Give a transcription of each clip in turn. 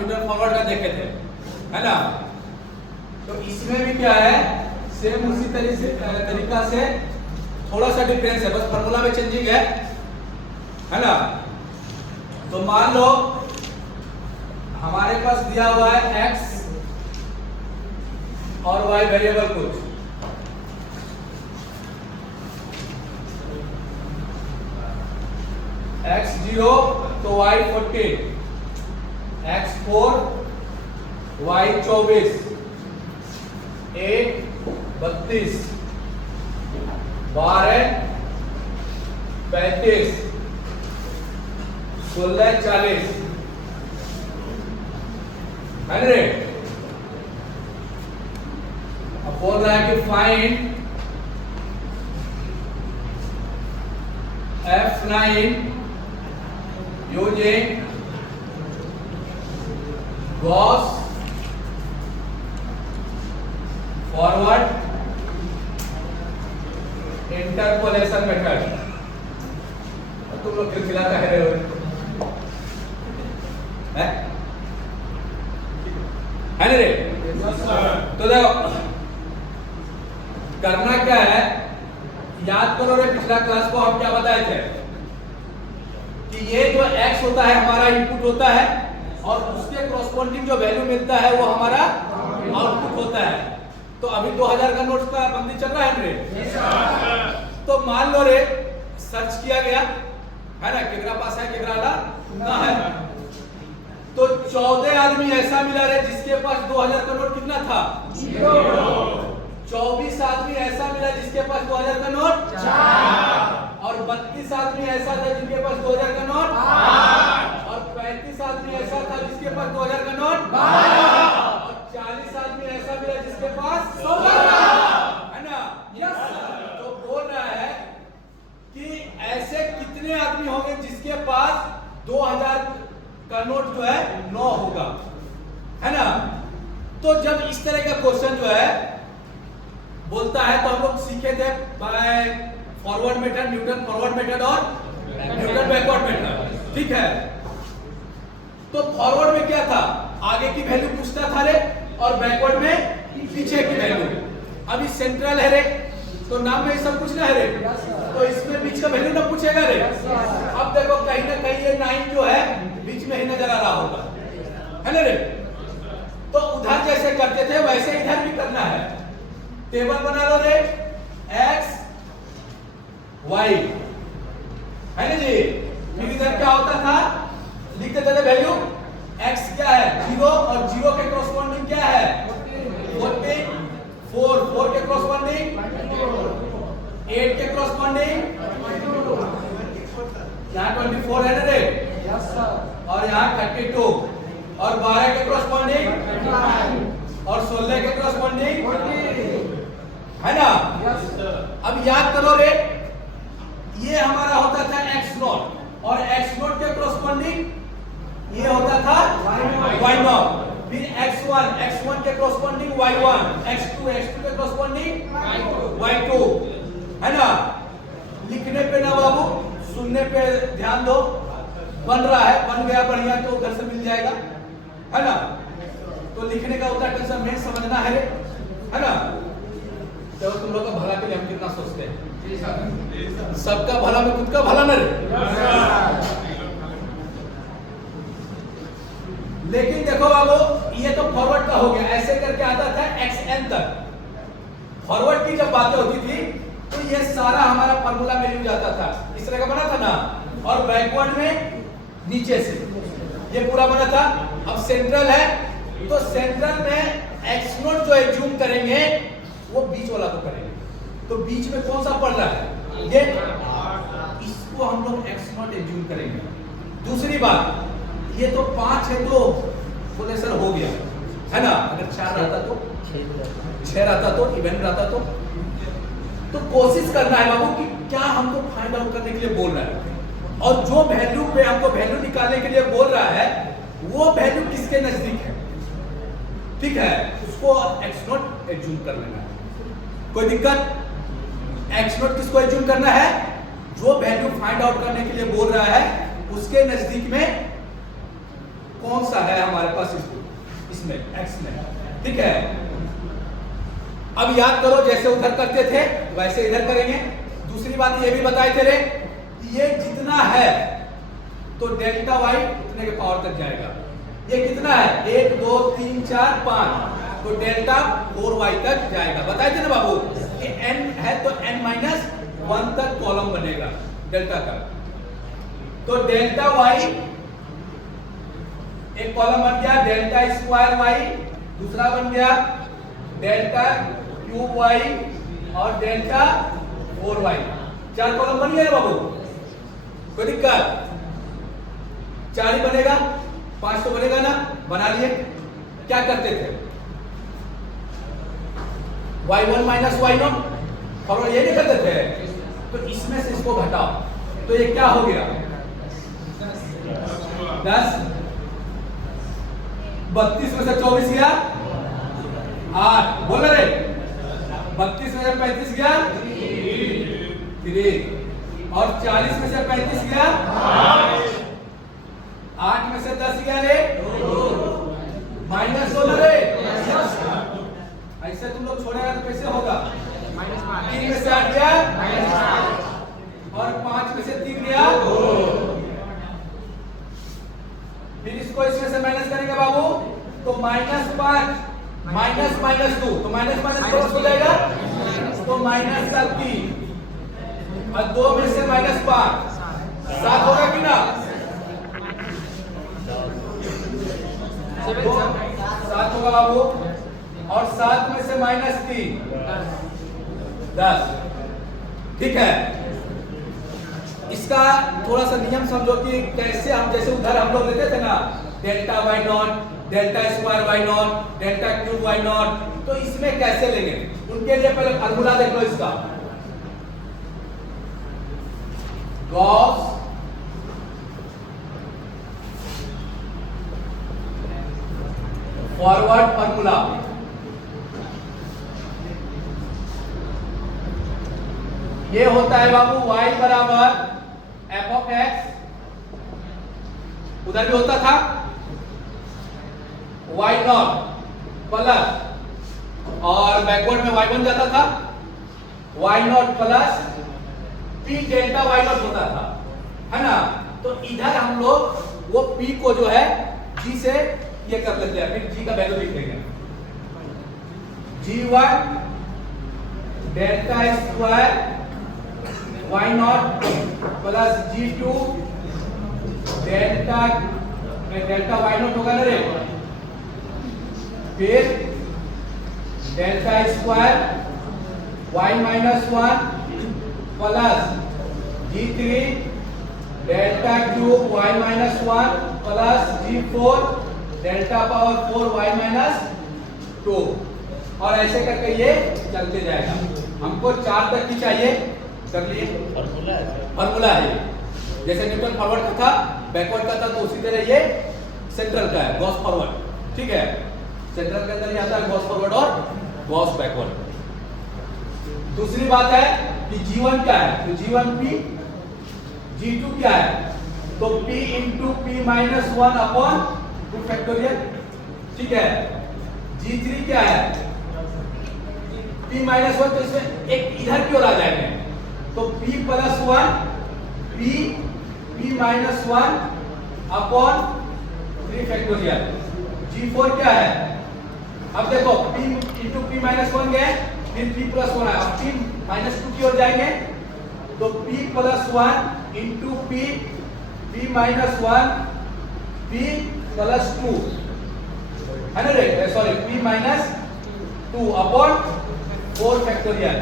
Newton forward का देखे थे, है ना। तो इसमें भी क्या है, सेम उसी तरीका से थोड़ा सा डिफरेंस है, बस फॉर्मूला में चेंजिंग है ना। तो मान लो हमारे पास दिया हुआ है x और y वेरिएबल कुछ, x0 तो y 14, x4 y 24, a 32, 12 35, 16 40, 100। अब बोल रहा है कि find F9 using Gauss forward interpolation method। तुम लोग खिलखिलाता है रे है ना रे। तो देखो करना क्या है, याद करो रे पिछला क्लास को हम क्या बताए थे कि ये जो x होता है हमारा इनपुट होता है और उसके कॉरस्पॉन्डिंग जो वैल्यू मिलता है वो हमारा आउटपुट होता है। तो अभी 2000 का नोट्स का बंदी चल रहा है रे। तो मान लो रे सर्च किया गया है ना, केकरा पास है केकरा ला ना है। तो 14 आदमी ऐसा मिला रे जिसके पास 2000 का नोट कितना था, 24 आदमी ऐसा मिला जिसके पास 2000 का नोट 4, और 32 आदमी ऐसा था जिनके पास 2000 का नोट 8, और 35 आदमी ऐसा था जिसके पास 2000 का नोट 12, और 40 आदमी ऐसा मिला जिसके पास 16 है ना। यस। तो बोल रहा है कि ऐसे कितने आदमी होंगे जिसके पास 2000 का नोट जो है 9 होगा, है ना। तो जब इस तरह का क्वेश्चन जो है बोलता है तो हम लोग सीखे थे by forward method, Newton forward method और न्यूटन बैकवर्ड मेथड, ठीक है। तो फॉरवर्ड में क्या था, आगे की वैल्यू पूछता था रे, और बैकवर्ड में पीछे की वैल्यू। अभी सेंट्रल है रे, तो नाम में सब कुछ ना है रे, तो इसमें बीच का वैल्यू ना पूछेगा रे। अब देखो कहीं ना कहीं ये 9 जो है बीच में ही नजर आ रहा होगा, है ना रे। तो उधर जैसे करते थे वैसे इधर भी करना है। टेबल बना लो रे, x y, है ना जी। फिर इधर क्या होता था, लिख देते थे वैल्यू, x क्या है 0, और 0 के कॉरस्पॉन्डिंग क्या है 14, 4 के कॉरस्पॉन्डिंग 8 के कॉरस्पॉन्डिंग यहाँ 24 है ना रे, और यहाँ 32, और 12 के कॉरस्पॉन्डिंग और 16 के कॉरस्पॉन्डिंग, है ना। अब याद करो रे, ये हमारा होता था x0, और x0 के कॉरस्पॉन्डिंग ये होता था y0, फिर x1 के कॉरस्पॉन्डिंग y1, x2 के कॉरस्पॉन्डिंग y2, है ना। लिखने पे ना बाबू, सुनने पे ध्यान दो। बन रहा है, बन गया बढ़िया तो उधर से मिल जाएगा, है ना। तो लिखने का उतना टेंशन नहीं, समझना है रे, है ना। तो तुम लोग का भला के लिए हम कितना सोचते हैं, सबका भला में खुद का भला न रे। लेकिन देखो बाबू, ये तो फॉरवर्ड का हो गया, ऐसे करके आता था xn तक। फॉरवर्ड की जब बातें होती थी तो ये सारा हमारा फार्मूला में यूज आता था, इस तरह का बना था ना, और बैकवर्ड में नीचे से ये पूरा बना था। अब सेंट्रल है, तो सेंट्रल में x0 जो है जूम करेंगे वो बीच वाला को करेंगे, तो बीच में कौन सा पड़ रहा है ये, इसको हम लोग x0 जूम करेंगे। दूसरी बात, ये तो 5 है तो फोलेशन हो गया, है ना। अगर 4 रहता तो 6 रहता तो इवेंट रहता तो कोशिश करना है बाबू कि क्या हमको फाइंड आउट करने के लिए बोल रहा है, और जो वैल्यू पे हमको वैल्यू निकालने के लिए बोल रहा है वो वैल्यू किसके नजदीक है, ठीक है। उसको x0 एज्यूम कर लेना है, कोई दिक्कत। x0 किसको एज्यूम करना है, जो वैल्यू फाइंड आउट करने के लिए बोल रहा है उसके नजदीक में कौन सा है हमारे पास इसमें x में, ठीक है। अब याद करो जैसे उधर करते थे वैसे इधर करेंगे। दूसरी बात ये भी बताए थे रे, ये जितना है तो डेल्टा y उतने के पावर तक जाएगा। ये कितना है 1 2 3 4 5, तो डेल्टा 4y तक जाएगा। बताए थे ना बाबू कि n है तो n-1 तक कॉलम बनेगा डेल्टा का। तो डेल्टा y एक कॉलम बन गया डेल्टा स्क्वायर y, दूसरा बन गया डेल्टा क्यूब y और डेल्टा 4y। 4 कॉलम बन गया बाबू, कोई दिक्कत? 4 ही बनेगा, 5 तो बनेगा ना, बना लिए। क्या करते थे y1 माइनस y0, और ये नहीं करते थे, तो इसमें से इसको घटाओ तो ये क्या हो गया 10, 32 में से 24 गया 8, बोल रहे 32 में से 35 गया 3, और 40 में से 35 गया 8 में से 10 गया रे माइनस 2 रे। ऐसे तुम लोग छोड़ेगा तो कैसे होगा? 3 में से 8 गया और 5 में से 3 गया, फिर इसको इसमें से माइनस करेंगे बाबू तो -5 माइनस -2, तो माइनस क्रॉस हो जाएगा तो -3 और 2 में से -5 7 होगा कि ना? 7 होगा बाबू, और 7 में से -3 10, ठीक है। इसका थोड़ा सा नियम समझो कि कैसे हम, जैसे उधर हम लोग लेते थे ना delta y0, delta square y0, delta cube y0, तो इसमें कैसे लेंगे उनके लिए पहले फार्मूला देख लो इसका। गॉस फॉरवर्ड फार्मूला, ये होता है बाबू y बराबर f ऑफ x, उधर भी होता था y0 प्लस, और बैकवर्ड में y बन जाता था y0 plus p delta y0 होता था, है ना। तो इधर हम लोग वो p को जो है g से ये कर लेते हैं, फिर g का वैल्यू लिख देंगे g1 delta square y0 plus g2 delta y0 होगा ना रे, फिर delta square y-1 plus g3 delta cube y-1 plus g4 delta power 4 y-2, और ऐसे करके ये चलते जाएगा। हमको 4 तक की चाहिए, कर लिए फॉर्मूला है। जैसे न्यूटन फॉरवर्ड का था, बैकवर्ड का था, तो उसी तरह ये सेंट्रल का है गॉस फॉरवर्ड, ठीक है। सेंट्रल के अंदर ही आता है गॉस फॉरवर्ड और गॉस बैकवर्ड। दूसरी बात है कि g1 क्या है, तो g1 p, g2 क्या है तो p into p minus 1 upon 2 factorial, ठीक है। g3 क्या है p माइनस 1, तो इसमें एक इधर की ओर आ जाएंगे तो p plus 1 p minus 1 upon 3 factorial. g4 क्या है, अब देखो p इंटू p माइनस 1 गए, फिर p प्लस 1 है, अब p माइनस 2 की ओर जाएंगे तो p plus 1 into p minus 1 p plus 2, है ना रे, sorry p minus 2 upon 4 factorial.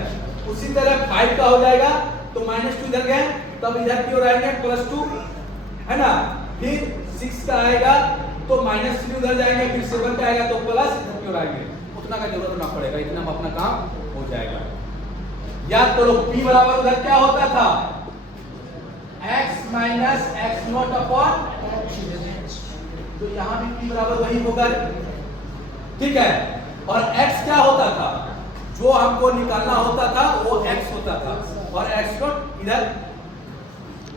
उसी तरह 5 का हो जाएगा तो -2 इधर गए, तब इधर की ओर आएंगे +2, है ना। फिर 6 का आएगा तो -3 उधर जाएंगे, फिर 7 का आएगा तो प्लस इधर की ओर आएंगे। उतना का जरूरत ना पड़ेगा, इतना में अपना काम हो जाएगा। याद करो p बराबर उधर क्या होता था x माइनस x0 अपॉन, तो यहाँ भी p बराबर वही होगा, ठीक है। और x क्या होता था, जो हमको निकालना होता था वो x होता था, और x0 इधर।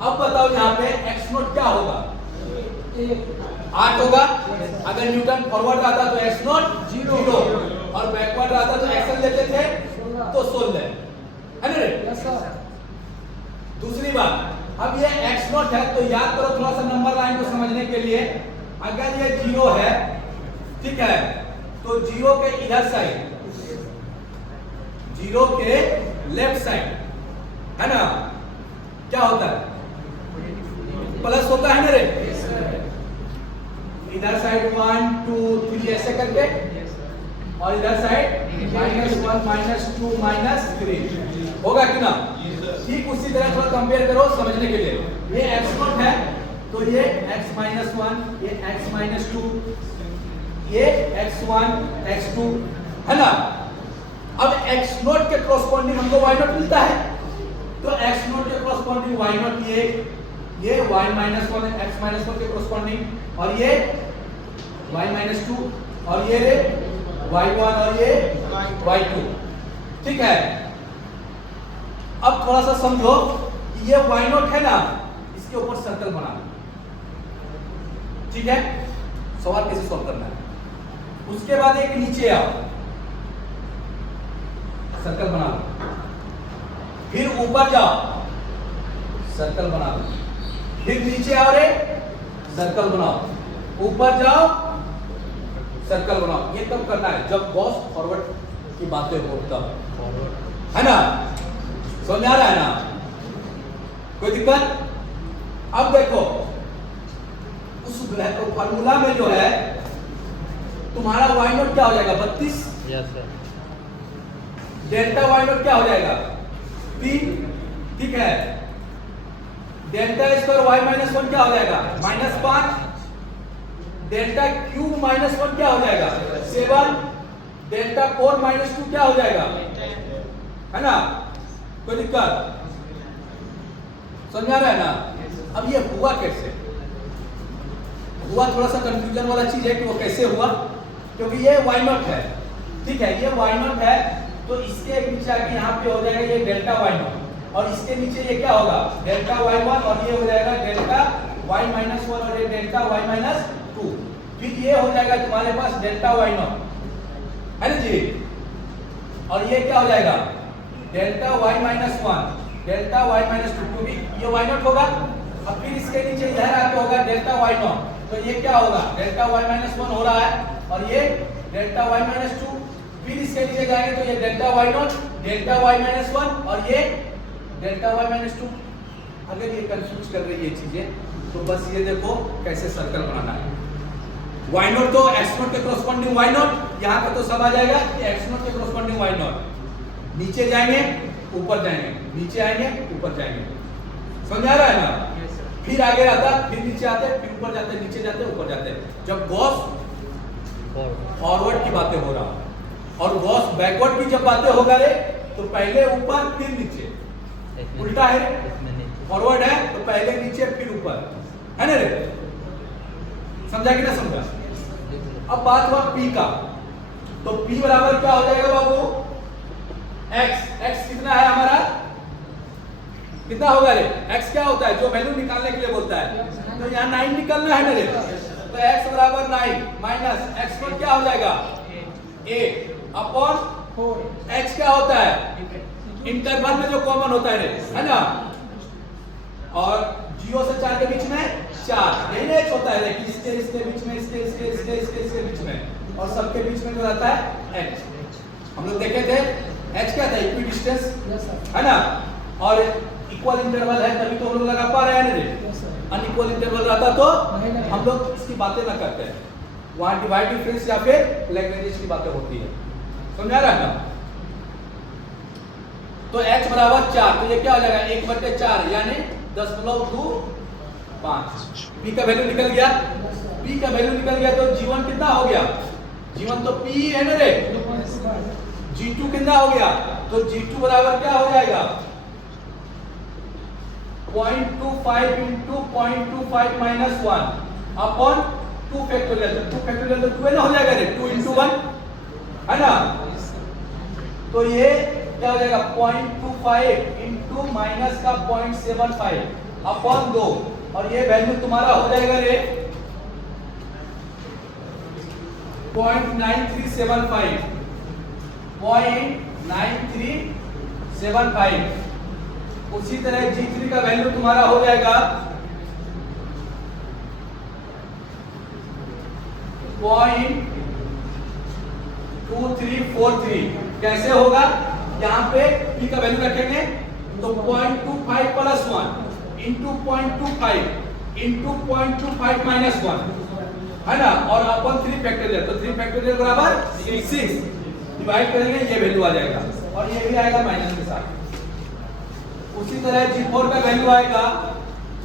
अब बताओ यहाँ पे x0 क्या होगा, 8 होगा। अगर न्यूटन फॉरवर्ड रहता तो x नॉट 0 और बैकवर्ड रहता तो एक्शन लेते थे तो 16 है ना रे। दूसरी बात, अब ये x नॉट है तो याद करो थोड़ा सा नंबर लाइन को समझने के लिए। अगर ये 0 है, ठीक है, तो 0 के इधर साइड, 0 के लेफ्ट साइड है ना, क्या होता है? प्लस होता है ना रे। इधर साइड 1 2 3 ऐसे करके, और इधर साइड -1 -2 -3 होगा कि ना? ठीक उसी तरह थोड़ा कंपेयर करो समझने के लिए। ये x नॉट है तो ये x -1, ये x -2, ये x1 x2 है ना। अब x नॉट के कॉरस्पॉन्डिंग हमको y नॉट मिलता है, तो x नॉट के कॉरस्पॉन्डिंग y नॉट ये y -1 x -1 के कॉरस्पॉन्डिंग, और ये y -2, और ये रे y1 और ये y2, ठीक है। अब थोड़ा सा समझो, ये y नॉट है ना, इसके ऊपर सर्कल बना लो, ठीक है। सवाल कैसे सॉल्व करना है? उसके बाद एक नीचे आओ, सर्कल बना लो, फिर ऊपर जाओ, सर्कल बना लो, फिर नीचे आओ रे, सर्कल बनाओ, ऊपर जाओ, सर्कल बनाओ। ये कब करना है? जब गॉस फॉरवर्ड की बातें हो तब, है ना। समझ आ रहा है ना? कोई दिक्कत? अब देखो उस फॉर्मूला में जो है तुम्हारा y नॉट क्या हो जाएगा? 32। Yes sir. Delta y not क्या हो जाएगा? 3, ठीक है। डेल्टा स्क्वायर y -1 क्या हो जाएगा? -5। डेल्टा क्यूब -1 क्या हो जाएगा? 7। डेल्टा 4 -2 क्या हो जाएगा? है ना। कोई दिक्कत? समझ आ रहा है ना? अब ये हुआ कैसे? हुआ थोड़ा सा कंफ्यूजन वाला चीज है कि वो कैसे हुआ, क्योंकि ये y नॉट है, ठीक है, ये y नॉट है, तो इसके नीचे आके यहाँ पे हो जाएगा ये डेल्टा y नॉट, और इसके नीचे ये क्या होगा? डेल्टा y1, और ये हो जाएगा डेल्टा y -1, और ये डेल्टा y -2, फिर ये हो जाएगा तुम्हारे पास डेल्टा y नॉट, है ना जी। और ये क्या हो जाएगा? डेल्टा y -1, डेल्टा y -2, क्योंकि ये y नॉट होगा। अब फिर इसके नीचे इधर आके होगा डेल्टा y नॉट, तो ये क्या होगा? डेल्टा y -1 हो रहा है, और ये डेल्टा y -2, फिर इसके नीचे जाएंगे तो ये delta y not, delta y -1, और ये डेल्टा y -2। अगर ये कंफ्यूज कर रही है ये चीजें तो बस ये देखो कैसे सर्कल बनाना है। y नॉट तो x नॉट के कॉरस्पॉन्डिंग y नॉट, यहाँ का तो सब आ जाएगा कि x नॉट के कॉरस्पॉन्डिंग y नॉट। नीचे जाएंगे ऊपर जाएंगे, नीचे आएंगे ऊपर जाएंगे, समझ आ रहा है ना। फिर आगे आता, फिर नीचे आते, फिर ऊपर जाते, नीचे जाते, ऊपर जाते। जब गॉस फॉरवर्ड की बातें हो रहा और गॉस बैकवर्ड की जब बातें होगा रे, तो पहले ऊपर फिर नीचे, उल्टा है। फॉरवर्ड है तो पहले नीचे फिर ऊपर, है ना रे। समझा कि ना समझा? अब बात हुआ P का, तो P बराबर क्या हो जाएगा बाबू? x कितना है हमारा? कितना होगा रे? x क्या होता है? जो वैल्यू निकालने के लिए बोलता है, तो यहाँ 9 निकालना है ना रे, तो x बराबर 9 माइनस x नॉट क्या हो जाएगा? 8 अपॉन 4। x क्या होता है? इंटरवल में जो कॉमन होता है रे, है ना। और 0 से 4 के बीच में 4, यही ना x होता है कि इसके बीच में, इसके बीच में, और सबके बीच में जो रहता है x। हम लोग देखे थे x क्या था? इक्वी डिस्टेंस, है ना। और इक्वल इंटरवल है तभी तो हम लोग लगा पा रहे हैं ना। अनइक्वल इंटरवल रहता तो हम लोग इसकी बातें ना करते हैं, वहां डिवाइड डिफरेंस या फिर लैग्रेंज की बातें होती है। समझा रहा है ना? तो h बराबर 4, तो ये क्या हो जाएगा? 1/4 यानी 10.25। p का वैल्यू निकल गया, p का वैल्यू निकल गया, तो g1 कितना हो गया? g1 तो p है ना रे। g2 कितना हो गया? तो g2 बराबर क्या हो जाएगा? 0.25 into 0.25 minus 1 अपॉन 2 फैक्टोरियल, तो 2 फैक्टोरियल तो 2 ना हो जाएगा रे, 2 into 1, है ना। तो ये क्या हो जाएगा? 0.25 into माइनस का 0.75 अपॉन 2, और ये वैल्यू तुम्हारा हो जाएगा रे 0.9375 0.9375। उसी तरह G3 का वैल्यू तुम्हारा हो जाएगा 0.2343। कैसे होगा? यहाँ पे P का वैल्यू रखेंगे तो 0.25 प्लस 1 इंटू 0.25 इंटू 0.25 माइनस 1 है ना, और अपन 3 फैक्टोरियल, तो 3 फैक्टोरियल बराबर 6 डिवाइड करेंगे, ये वैल्यू आ जाएगा और ये भी आएगा माइनस के साथ। उसी तरह G4 का वैल्यू आएगा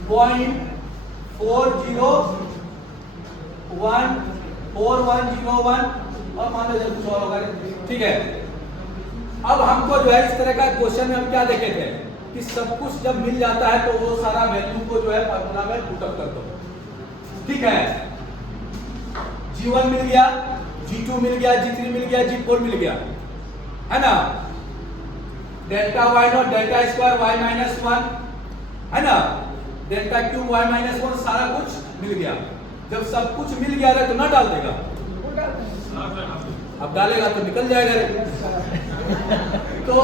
0.4141 और मान लो कुछ और होगा, ठीक है। अब हमको जो है इस तरह का क्वेश्चन में हम क्या देखे थे कि सब कुछ जब मिल जाता है तो वो सारा वैल्यू को जो है फार्मूला में पुट अप कर दो, ठीक है। G1 मिल गया, G2 मिल गया, G3 मिल गया, G4 मिल गया, है ना। Delta y not delta square y minus 1 है ना, डेल्टा क्यूब y माइनस 1 सारा कुछ मिल गया। जब सब कुछ मिल गया रे तो ना डाल देगा, अब डालेगा तो निकल जाएगा रे। तो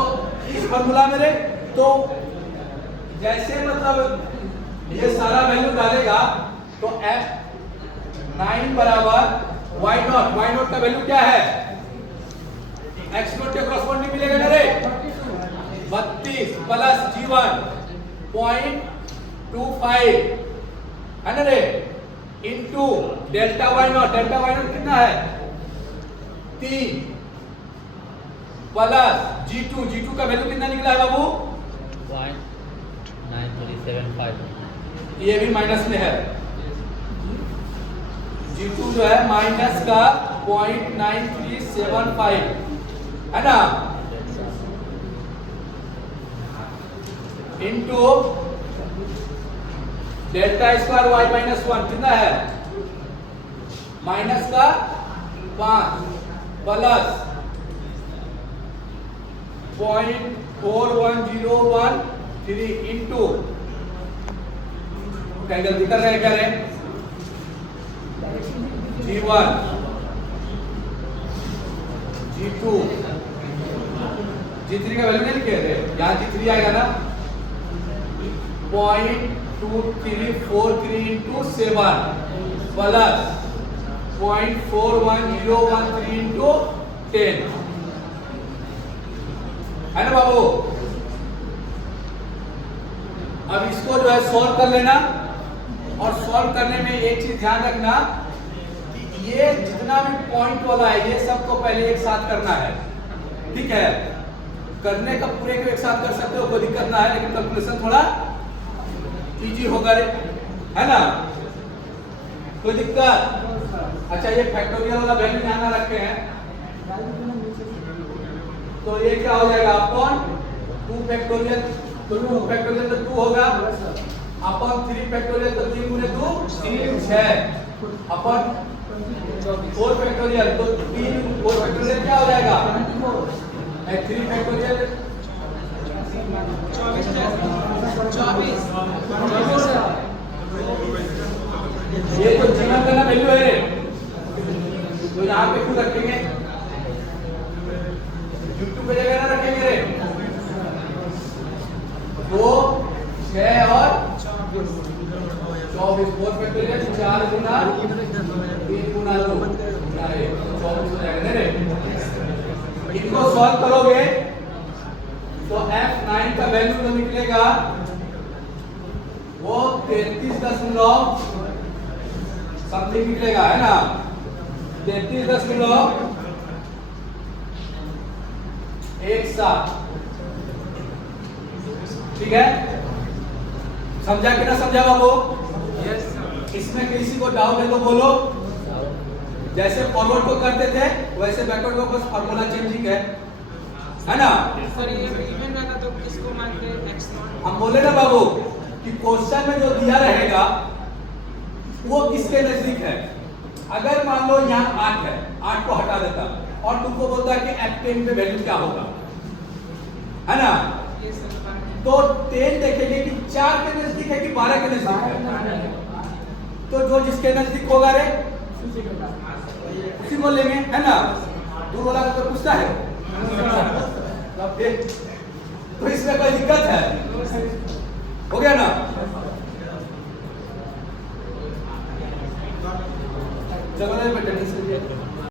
इस फार्मूला में रे तो जैसे मतलब ये सारा वैल्यू डालेगा तो F9 बराबर y नॉट का वैल्यू क्या है? x नॉट के कॉरस्पॉन्डिंग मिलेगा ना रे, 32 प्लस G1 0.25 है ना रे, इंटू डेल्टा y नॉट कितना है 3 प्लस G2 का वैल्यू कितना निकला है बाबू? 0.9375। ये भी माइनस में है, G2 जो है माइनस का 0.9375 है ना, into delta square y minus 1 कितना है? माइनस का 5 प्लस 0.41013 इंटू क्या गलती कर रहे हैं क्या रे? G1 G2 G3 का वैल्यू नहीं लिखे थे, यहाँ G3 आएगा ना 0.2343 इंटू 7 प्लस 0.4113 इंटू 10 है ना बाबू। अब इसको जो है सॉल्व कर लेना, और सॉल्व करने में एक चीज ध्यान रखना कि ये जितना भी पॉइंट वाला है ये सबको पहले एक साथ करना है, ठीक है। करने का पूरे को एक साथ कर सकते हो, कोई दिक्कत ना है, लेकिन कैलकुलेशन थोड़ा इजी होगा रे, है ना, कोई दिक्कत? अच्छा ये फैक्टोरियल वाला वैल्यू ध्यान रखे हैं तो ये क्या हो जाएगा अपॉन 2 फैक्टोरियल, तो 2 फैक्टोरियल तो 2 होगा, अपॉन 3 फैक्टोरियल तो 3 गुने 2 6, अपॉन 4 फैक्टोरियल तो 4 फैक्टोरियल क्या हो जाएगा 3 फैक्टोरियल 24। ये तो जीवन का ना वैल्यू है तो यहाँ पे क्यों रखेंगे, YouTube पे जगह ना रखेंगे रे, 2 6 और 24 4 फैक्टोरियल 4 गुना 3 गुना 2 गुना 24 हो जाएगा रे। इनको सॉल्व करोगे तो F9 का वैल्यू जो निकलेगा वो 33 समथिंग निकलेगा, है ना, 33.17, ठीक है। समझा कि ना समझा बाबू? यस। इसमें किसी को डाउट है तो बोलो। जैसे फॉरवर्ड को करते थे वैसे बैकवर्ड को बस फार्मूला चेंजिंग है ना। सर ये इवन रहता तो किसको मानते हैं x नॉट? हम बोले ना बाबू कि क्वेश्चन में जो दिया रहेगा वो किसके नजदीक है। अगर मान लो यहाँ 8 है, 8 को हटा देता और तुमको बोलता है कि F10 पे वैल्यू क्या होगा, है ना, तो 10 देखेंगे कि 4 के नजदीक है कि 12 के नजदीक है, तो जो जिसके नजदीक होगा रे उसी को लेंगे, है ना। दूर वाला अगर पूछता है तो इसमें कोई दिक्कत है? हो गया ना। चलो बेटा